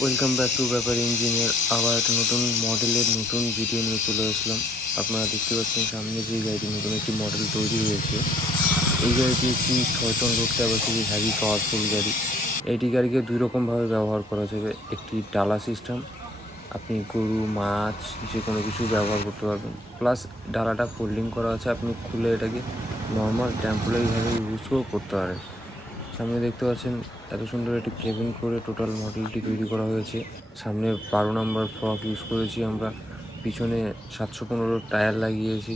Welcome back to ব্যাপার engineer. আবার একটা নতুন মডেলের নতুন ভিডিও নিয়ে চলে আসলাম। আপনারা দেখতে পাচ্ছেন সামনে যে গাড়িটি নতুন একটি মডেল তৈরি হয়েছে। এই গাড়িটি একটি 6 ton load capacity heavy powerful গাড়ি। এইটি গাড়িকে দুই রকমভাবে ব্যবহার করা যাবে। একটি ডালা সিস্টেম, আপনি গরু মাছ যে কোনো কিছু ব্যবহার করতে পারবেন। প্লাস ডালাটা ফোল্ডিং করা আছে, আপনি খুলে এটাকে নর্মাল টেম্পোরারিভাবে ইউজও করতে পারেন। সামনে দেখতে পাচ্ছেন এত সুন্দর একটি কেবিন করে টোটাল মডেলটি তৈরি করা হয়েছে। সামনে 12 নম্বর ফ্রক ইউজ করেছি আমরা, পিছনে 715 টায়ার লাগিয়েছি।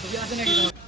ছবি আছে নাকি?